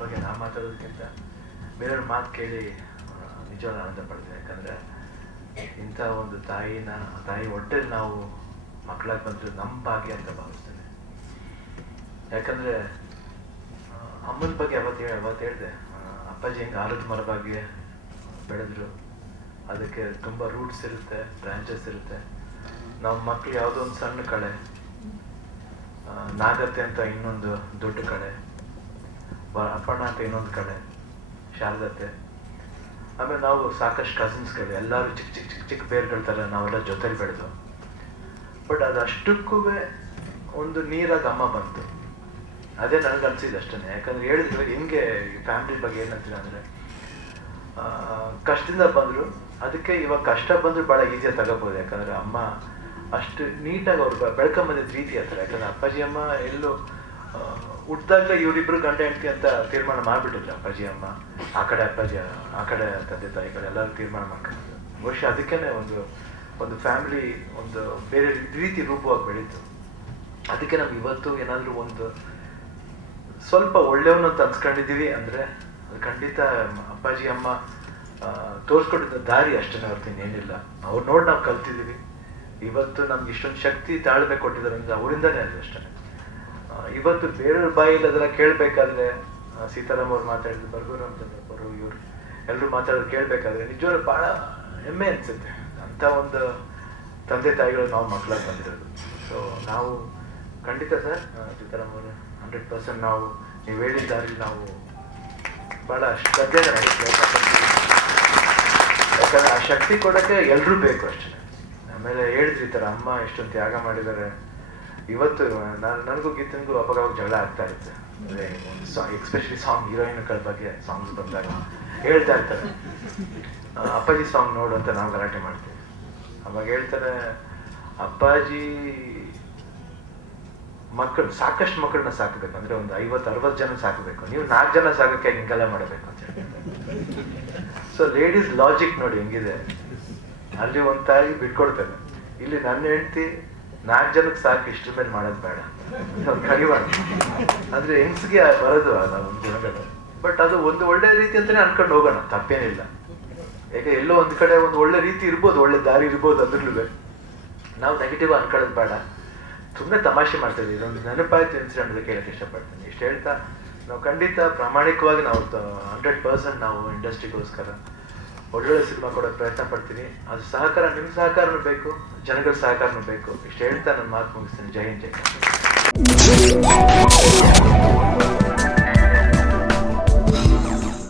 ಬಗ್ಗೆ ನಾ ಮಾತಾಡೋದಕ್ಕಿಂತ ಬೇರೆಯವ್ರ ಮಾತು ಕೇಳಿ ನಿಜವಾದ ಆನಂದ ಪಡ್ತೀನಿ ಯಾಕಂದರೆ ಇಂಥ ಒಂದು ತಾಯಿನ ತಾಯಿ ಹೊಟ್ಟೆಲಿ ನಾವು ಮಕ್ಕಳಾಗಿ ಬಂದರೆ ನಮ್ಮ ಭಾಗ್ಯ ಅಂತ ಭಾವಿಸ್ತೇನೆ ಯಾಕಂದರೆ ಅಮ್ಮನ ಬಗ್ಗೆ ಯಾವತ್ತು ಹೇಳಿ ಯಾವತ್ತು ಹೇಳಿದೆ ಅಪ್ಪಾಜಿ ಹೆಂಗೆ ಆಲದ ಮರ ಬಗ್ಗೆ ಬೆಳೆದ್ರು ಅದಕ್ಕೆ ತುಂಬ ರೂಟ್ಸ್ ಇರುತ್ತೆ ಬ್ರಾಂಚಸ್ ಇರುತ್ತೆ. ನಮ್ಮ ಮಕ್ಕಳು ಯಾವುದೋ ಒಂದು ಸಣ್ಣ ಕಳೆ ನಾಗತ್ತೆ ಅಂತ ಇನ್ನೊಂದು ದೊಡ್ಡ ಕಳೆ ಅಪರ್ಣ ಅಂತ ಇನ್ನೊಂದು ಕಡೆ ಶಾರದತ್ತೆ. ಆಮೇಲೆ ನಾವು ಸಾಕಷ್ಟು ಕಸಿನ್ಸ್ಗಳು ಎಲ್ಲರೂ ಚಿಕ್ಕ ಚಿಕ್ಕ ಚಿಕ್ಕ ಚಿಕ್ಕ ಬೇರ್ಗಳ ಥರ ನಾವೆಲ್ಲ ಜೊತೆಲಿ ಬೆಳೆದು. ಬಟ್ ಅದಷ್ಟಕ್ಕೂ ಒಂದು ನೀರಾಗ ಅಮ್ಮ ಬಂತು. ಅದೇ ನನಗೆ ಅನ್ಸಿದ್ದು ಅಷ್ಟೇ ಯಾಕಂದ್ರೆ ಹೇಳಿದ್ರೆ ಹೆಂಗೆ ಫ್ಯಾಮಿಲಿ ಬಗ್ಗೆ ಏನಂತೀರ ಅಂದರೆ ಕಷ್ಟದಿಂದ ಬಂದರು, ಅದಕ್ಕೆ ಇವಾಗ ಕಷ್ಟ ಬಂದರೂ ಭಾಳ ಈಸಿಯಾಗಿ ತಗೋಬೋದು. ಯಾಕಂದರೆ ಅಮ್ಮ ಅಷ್ಟು ನೀಟಾಗಿ ಅವ್ರು ಬೆಳ್ಕೊಂಬಂದಿದ್ದ ರೀತಿ ಹತ್ರ ಯಾಕಂದ್ರೆ ಅಪ್ಪಾಜಿ ಅಮ್ಮ ಎಲ್ಲೂ ಹುಟ್ಟಿದಾಗ ಇವರಿಬ್ರು ಗಂಡ ಹೆಂಡತಿ ಅಂತ ತೀರ್ಮಾನ ಮಾಡಿಬಿಟ್ಟಿದ್ರು ಅಪ್ಪಾಜಿ ಅಮ್ಮ, ಆ ಕಡೆ ಅಪ್ಪಾಜಿ, ಆ ಕಡೆ ತಂದೆ ತಾಯಿಗಳು ಎಲ್ಲರೂ ತೀರ್ಮಾನ ಮಾಡ್ಕೊಂಡಿದ್ರು. ಬಹುಶಃ ಅದಕ್ಕೇನೆ ಒಂದು ಒಂದು ಫ್ಯಾಮಿಲಿ ಒಂದು ಬೇರೆ ರೀತಿ ರೂಪವಾಗಿ ಬೆಳೀತು. ಅದಕ್ಕೆ ನಮ್ಗೆ ಇವತ್ತು ಏನಾದರೂ ಒಂದು ಸ್ವಲ್ಪ ಒಳ್ಳೆಯವನು ಅಂತ ಅನ್ಸ್ಕೊಂಡಿದ್ದೀವಿ ಅಂದರೆ, ಅದು ಖಂಡಿತ ಅಪ್ಪಾಜಿ ಅಮ್ಮ ತೋರಿಸ್ಕೊಟ್ಟಿದ್ದ ದಾರಿ ಅಷ್ಟೇ ಹೊರತು ಇನ್ನೇನಿಲ್ಲ. ಅವ್ರು ನೋಡಿ ನಾವು ಕಲ್ತಿದ್ದೀವಿ. ಇವತ್ತು ನಮ್ಗೆ ಇಷ್ಟೊಂದು ಶಕ್ತಿ ತಾಳ್ಮೆ ಕೊಟ್ಟಿದ್ದಾರೆ ಅಂದ್ರೆ ಅವರಿಂದನೇ ಅಷ್ಟೇ. ಇವತ್ತು ಬೇರೆಯವ್ರ ಬಾಯಲ್ಲಿ ಅದನ್ನ ಕೇಳಬೇಕಾದ್ರೆ ಸೀತಾರಾಮ್ ಅವ್ರು ಮಾತಾಡಿದ್ರು ಅಂತಂದರೆ ಬರು ಇವರು ಎಲ್ಲರೂ ಮಾತಾಡೋದು ಕೇಳಬೇಕಾದ್ರೆ ನಿಜವಾಗ್ಲೂ ಭಾಳ ಹೆಮ್ಮೆ ಅನಿಸುತ್ತೆ. ಅಂಥ ಒಂದು ತಂದೆ ತಾಯಿಗಳು ನಾವು ಮಕ್ಕಳಾಗಿ ಬಂದಿರೋದು. ಸೊ ನಾವು ಖಂಡಿತ ಸರ್ ಸೀತಾರಾಮ್ ಅವರು ಹಂಡ್ರೆಡ್ ಪರ್ಸೆಂಟ್ ನಾವು, ನೀವು ಹೇಳಿದ್ದಾರೆ ದಾರಿ ನಾವು ಭಾಳ ಶ್ರದ್ಧೆ ಯಾಕಂದ್ರೆ ಆ ಶಕ್ತಿ ಕೊಡೋಕ್ಕೆ ಎಲ್ಲರೂ ಬೇಕು ಅಷ್ಟೇ. ಆಮೇಲೆ ಹೇಳಿದ್ರಿ ಈ ಥರ, ಅಮ್ಮ ಎಷ್ಟೊಂದು ತ್ಯಾಗ ಮಾಡಿದ್ದಾರೆ. ಇವತ್ತು ನಾನು ನನಗೂ ಗೀತನಿಗೂ ಅವಾಗ ಜಗಳ ಆಗ್ತಾ ಇರುತ್ತೆ. ಅಂದರೆ ಸಾಂಗ್ ಎಕ್ಸ್ಪೆಷಲಿ ಸಾಂಗ್ ಹೀರೋಯಿನ್ಗಳ ಬಗ್ಗೆ ಸಾಂಗ್ಸ್ ಬಂದಾಗ ಹೇಳ್ತಾ ಇರ್ತಾರೆ. ಅಪ್ಪಾಜಿ ಸಾಂಗ್ ನೋಡು ಅಂತ ನಾವು ಗಲಾಟೆ ಮಾಡ್ತೀವಿ. ಅವಾಗ ಹೇಳ್ತಾರೆ, ಅಪ್ಪಾಜಿ ಮಕ್ಕಳು, ಸಾಕಷ್ಟು ಮಕ್ಕಳನ್ನ ಸಾಕಬೇಕು. ಅಂದ್ರೆ ಒಂದು ಐವತ್ತು, ಅರವತ್ತು ಜನ ಸಾಕಬೇಕು. ನೀವು ನಾಲ್ಕು ಜನ ಸಾಕಕ್ಕೆ ಹಿಂಗೆಲ್ಲ ಮಾಡಬೇಕು. ಅಂತ ಸೊ ಲೇಡೀಸ್ ಲಾಜಿಕ್ ನೋಡಿ ಹೆಂಗಿದೆ. ಅಲ್ಲಿ ಒಂದು ತಾಯಿ ಬಿಟ್ಕೊಡ್ತೇನೆ. ಇಲ್ಲಿ ನನ್ನ ಹೆಂಡತಿ ನಾಲ್ಕು ಜನಕ್ಕೆ ಸಾಕು ಇಷ್ಟು ಮೇಲೆ ಮಾಡೋದು ಬೇಡ. ಕಡಿವಾಣ ಅಂದ್ರೆ ಹೆಂಗ್ಸಿಗೆ ಬರೋದು ಅಲ್ಲ ಒಂದು ಬಟ್ ಅದು ಒಂದು ಒಳ್ಳೆ ರೀತಿ ಅಂತಾನೆ ಅನ್ಕೊಂಡು ಹೋಗೋಣ, ತಪ್ಪೇನಿಲ್ಲ. ಯಾಕೆ ಎಲ್ಲೋ ಒಂದು ಕಡೆ ಒಂದು ಒಳ್ಳೆ ರೀತಿ ಇರ್ಬೋದು, ಒಳ್ಳೆ ದಾರಿ ಇರ್ಬೋದು ಅದ್ರಲ್ಲೂ ನಾವು ನೆಗೆಟಿವ್ ಅನ್ಕೊಳ್ಳೋದು ಬೇಡ. ತುಂಬ ತಮಾಷೆ ಮಾಡ್ತೇವೆ ಇದೊಂದು ನೆನಪಾಯ್ತು ಇನ್ಸಿಡೆಂಟ್ ಅಂತ ಕೇಳಕ್ಕೆ ಇಷ್ಟಪಡ್ತೀನಿ. ಇಷ್ಟು ಹೇಳ್ತಾ, ನಾವು ಖಂಡಿತ ಪ್ರಾಮಾಣಿಕವಾಗಿ ನಾವು ಹಂಡ್ರೆಡ್ ಪರ್ಸೆಂಟ್ ನಾವು ಇಂಡಸ್ಟ್ರಿಗೋಸ್ಕರ ಒಳ್ಳೊಳ್ಳೆ ಸಿನಿಮಾ ಕೊಡೋಕೆ ಪ್ರಯತ್ನ ಪಡ್ತೀನಿ. ಅದು ಸಹಕಾರ ನಿಮ್ಮ ಸಹಕಾರನೂ ಬೇಕು, ಜನಗಳ ಸಹಕಾರನೂ ಬೇಕು. ಇಷ್ಟು ಹೇಳ್ತಾ ನನ್ನ ಮಾತು ಮುಗಿಸ್ತೀನಿ. ಜೈ ಹಿಂದ್, ಜೈ.